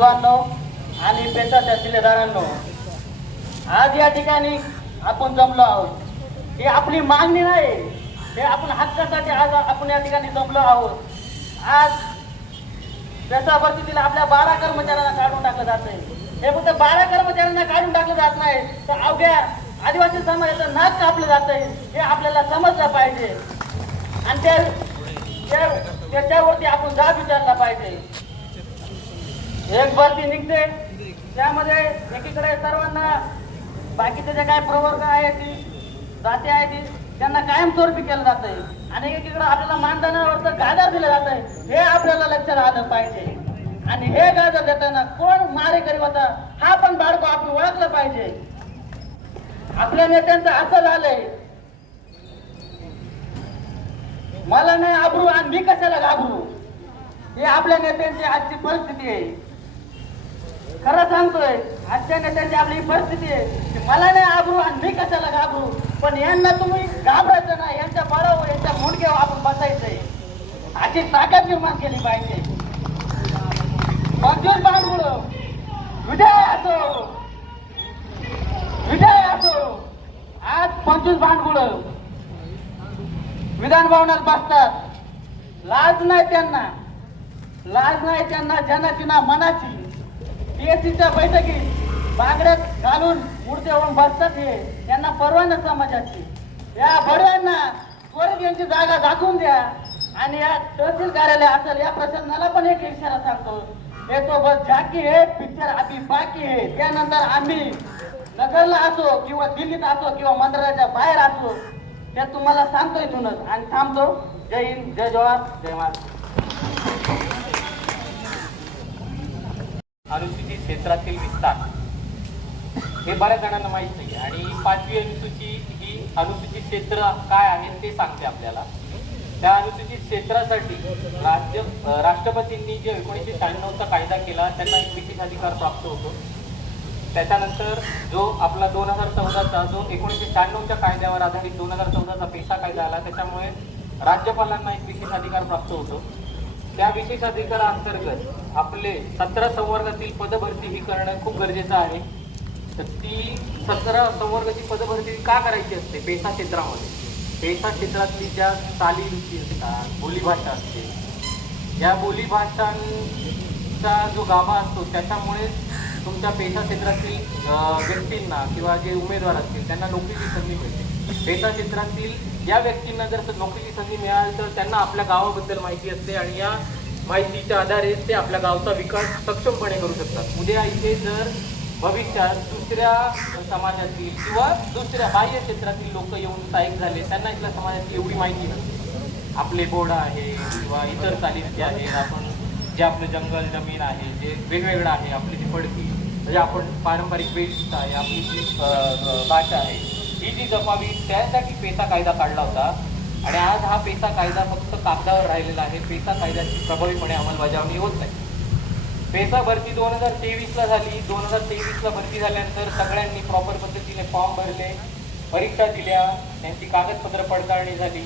आणि पेशाच्या शिलेदारांनो, आज या ठिकाणी आपण जमलो आहोत. ही आपली मागणी नाही, हे आपण हक्कासाठी आज आपण या ठिकाणी जमलो आहोत. आज पेशा भरतीतील आपल्या 12 कर्मचाऱ्यांना काढून टाकलं जात आहे. हे फक्त 12 कर्मचाऱ्यांना काढून टाकलं जात नाही, तर अवघ्या आदिवासी समाजाचं नाक कापलं जात आहे, हे आपल्याला समजलं पाहिजे. आणि त्याच्यावरती आपण जाब विचारला पाहिजे. एक भरती निघते, त्यामध्ये एकीकडे सर्वांना बाकीचे जे काही प्रवर्ग आहेत, जाती आहेत, त्यांना कायमस्वरूपी केलं जात आहे. आणि एकीकडे आपल्याला मानधनावरचं गाजर दिलं जात आहे, हे आपल्याला लक्षात आलं पाहिजे. आणि हे गाजर देताना कोण मारेकरी होता हा पण बाळको आपण ओळखलं पाहिजे. आपल्या नेत्यांचं असं झालंय, मला नाही आबरू आणि मी कशाला घाबरू, हे आपल्या नेत्यांची आजची परिस्थिती आहे. खरं सांगतोय, आजच्या नेत्यांची आपली परिस्थिती आहे की मला नाही आबरू आणि मी कशाला घाबरू. पण यांना तुम्ही घाबरायचं नाही, यांच्या बळावर यांच्या मुंडक्यावर आपण बसायचंय, अशी ताकद निर्माण केली पाहिजे. 25 भांडुळ विजय असो, विजय असो. आज 25 भांडुळ विधान भवनात बसतात, लाज नाही त्यांना, लाज नाही त्यांना जनाची ना मनाची. पीएससीच्या बैठकीत बागड्यात घालून मूर्ती होऊन बसतात, हे त्यांना परवा न समाजाची. या भडव्यांना त्वरित यांची जागा दाखवून द्या. आणि या तहसील कार्यालय असेल, या प्रशासनाला पण एक इशारा सांगतो, हे तो बस झाकी है, पिक्चर अभी बाकी है. त्यानंतर आम्ही नगरला असो किंवा दिल्लीत असो किंवा मंदिराच्या बाहेर असो, ते तुम्हाला सांगतो इथूनच. आणि थांबतो. जय हिंद, जय जवाहर, जय महाराष्ट्र. अनुसूचित क्षेत्रातील विस्तार हे बऱ्याच जणांना माहीत नाही. आणि 5वी अनुसूची ही अनुसूचित क्षेत्र काय आहे ते सांगते आपल्याला. त्या अनुसूचित क्षेत्रासाठी राष्ट्रपतींनी जे 1996चा कायदा केला, त्यांना एक विशेष अधिकार प्राप्त होतो. त्याच्यानंतर जो आपला 2014चा जो 1996च्या कायद्यावर आधारित 2014चा पेशा कायदा आला, त्याच्यामुळे राज्यपालांना एक विशेष अधिकार प्राप्त होतो. त्या विशेष अधिकाराअंतर्गत आपले 17 संवर्गातील पदभरती ही करणं खूप गरजेचं आहे. तर ती 17 संवर्गाची पदभरती का करायची असते पेशा क्षेत्रामध्ये? पेशा क्षेत्रातली ज्या चालीरीती असतात, बोलीभाषा असते, या बोलीभाषांचा जो गाभा असतो, त्याच्यामुळे तुमच्या पेशा क्षेत्रातील व्यक्तींना किंवा जे उमेदवार असतील त्यांना नोकरीची संधी मिळते. पेशा क्षेत्रातील या व्यक्तींना जर नोकरीची संधी मिळाली तर त्यांना आपल्या गावाबद्दल माहिती असते आणि या माहितीच्या आधारे ते आपल्या गावचा विकास सक्षमपणे करू शकतात. उद्या इथे जर भविष्यात दुसऱ्या समाजातील किंवा दुसऱ्या बाह्य क्षेत्रातील लोक येऊन स्थायिक झाले, त्यांना इथल्या समाजाची एवढी माहिती नसते. आपले बोर्ड आहे किंवा इतर चालीरीती आहेत, आपण जे आपलं जंगल जमीन आहे जे वेगवेगळं आहे, आपली जी पडती म्हणजे आपण पारंपरिक वेशभूषा आहे, आपली जी भाषा आहे, ही जी जपावी, त्यासाठी पेशा कायदा काढला होता. आणि आज हा पेशा कायदा फक्त कागदावर राहिलेला आहे. पेशा कायद्याची प्रभावीपणे अंमलबजावणी होत नाही. पेशा भरती 2023ला झाली. 2023ला भरती झाल्यानंतर सगळ्यांनी प्रॉपर पद्धतीने फॉर्म भरले, परीक्षा दिल्या, त्यांची कागदपत्र पडताळणी झाली,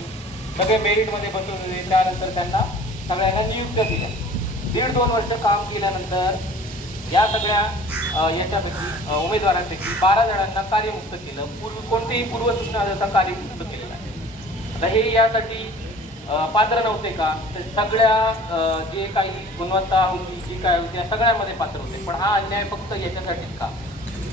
सगळे मेरिटमध्ये बसवले. त्यानंतर त्यांना सगळ्यांना नियुक्त दिलं. 1.5-2 वर्ष काम केल्यानंतर या सगळ्या याच्यापैकी उमेदवारांपैकी 12 जणांना कार्यमुक्त केलं. कोणतेही पूर्वसूचना देता कार्यमुक्त केलं नाही. आता हे यासाठी पात्र नव्हते का? तर सगळ्या जे काही गुणवत्ता होती, जी काय होती, त्या सगळ्यामध्ये पात्र होते. पण हा अन्याय फक्त याच्यासाठीच का?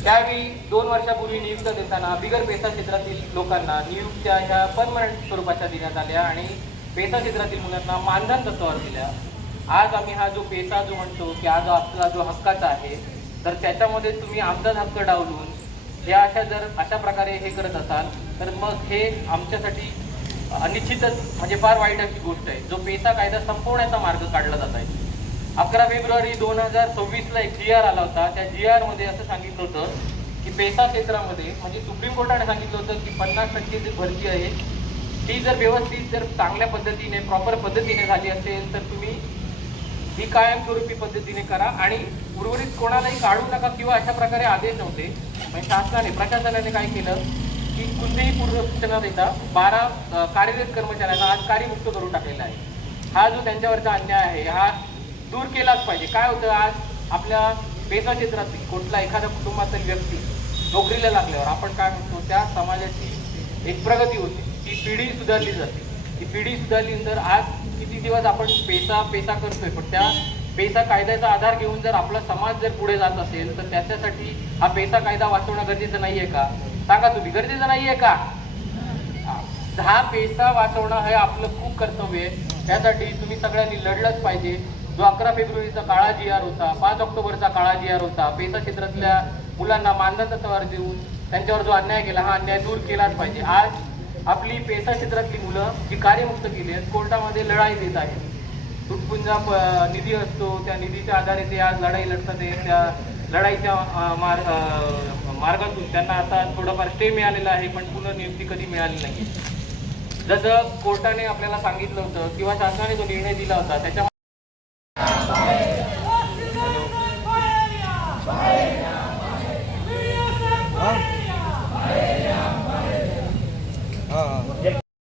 त्यावेळी 2 वर्षापूर्वी नियुक्त्या देताना बिगर पेशा क्षेत्रातील लोकांना नियुक्त्या ह्या परमनंट स्वरूपाच्या देण्यात आल्या आणि पेशा क्षेत्रातील मुलांना मानधन तत्वावर दिल्या. आज आम्ही हा जो पेशा जो म्हणतो की आज आपला जो हक्काचा आहे, तर त्याच्यामध्ये तुम्ही आमचाच हक्क डावलून या अशा प्रकारे हे करत असाल तर मग हे आमच्यासाठी निश्चितच म्हणजे फार वाईट अशी गोष्ट आहे. जो पेशा कायदा संपवण्याचा मार्ग काढला जात आहे. 11 फेब्रुवारी 2026ला एक GR आला होता. त्या GR मध्ये असं सांगितलं होतं की पेशा क्षेत्रामध्ये म्हणजे सुप्रीम कोर्टाने सांगितलं होतं की 50% जी भरती आहे ती जर व्यवस्थित जर चांगल्या पद्धतीने प्रॉपर पद्धतीने झाली असेल तर तुम्ही ही कायमस्वरूपी पद्धतीने करा आणि उर्वरित कोणालाही काढू नका किंवा अशा प्रकारे आदेश नव्हते. म्हणजे शासनाने प्रशासनाने काय केलं की कुठलीही पूर्वसूचना देता 12 कार्यरत कर्मचाऱ्यांना आज कार्यमुक्त करून टाकलेला आहे. हा जो त्यांच्यावरचा अन्याय आहे हा दूर केलाच पाहिजे. काय होतं, आज आपल्या पेसा क्षेत्रातील कुठला एखाद्या कुटुंबातील व्यक्ती नोकरीला लागल्यावर आपण काय म्हणतो, त्या समाजाची एक प्रगती होते, ती पिढी सुधारली जाते. ती पिढी सुधारल्यानंतर आज किती दिवस आपण पेसा करतोय, पण त्या पेसा कायद्याचा आधार घेऊन जर आपला समाज जर पुढे जात असेल तर त्याच्यासाठी हा पेसा कायदा वाचवणं गरजेचं नाहीये का? सांगा तुम्ही, गरजेचं नाहीये का? हा पेसा वाचवणं हे आपलं खूप कर्तव्य आहे. त्यासाठी तुम्ही सगळ्यांनी लढलंच पाहिजे. जो 11 फेब्रुवारीचा काळा जी.आर. होता, 5 ऑक्टोबरचा काळा जी.आर. होता, पेसा क्षेत्रातल्या मुलांना मानधन तत्वावर देऊन त्यांच्यावर जो अन्याय केला, हा अन्याय दूर केलाच पाहिजे. आज आपली पेसा क्षेत्रातली मुलं जी कार्यमुक्त केली आहेत, कोर्टामध्ये लढाई देत आहेत. तुटपुंजा निधी असतो, त्या निधीच्या आधारे ते आज लढाई लढतात. त्या लढाईच्या मार्गातून त्यांना आता थोडंफार स्टे मिळालेला आहे, पण पुनर्नियुक्ती कधी मिळाली नाही. जसं कोर्टाने आपल्याला सांगितलं होतं किंवा शासनाने जो निर्णय दिला होता त्याच्यामध्ये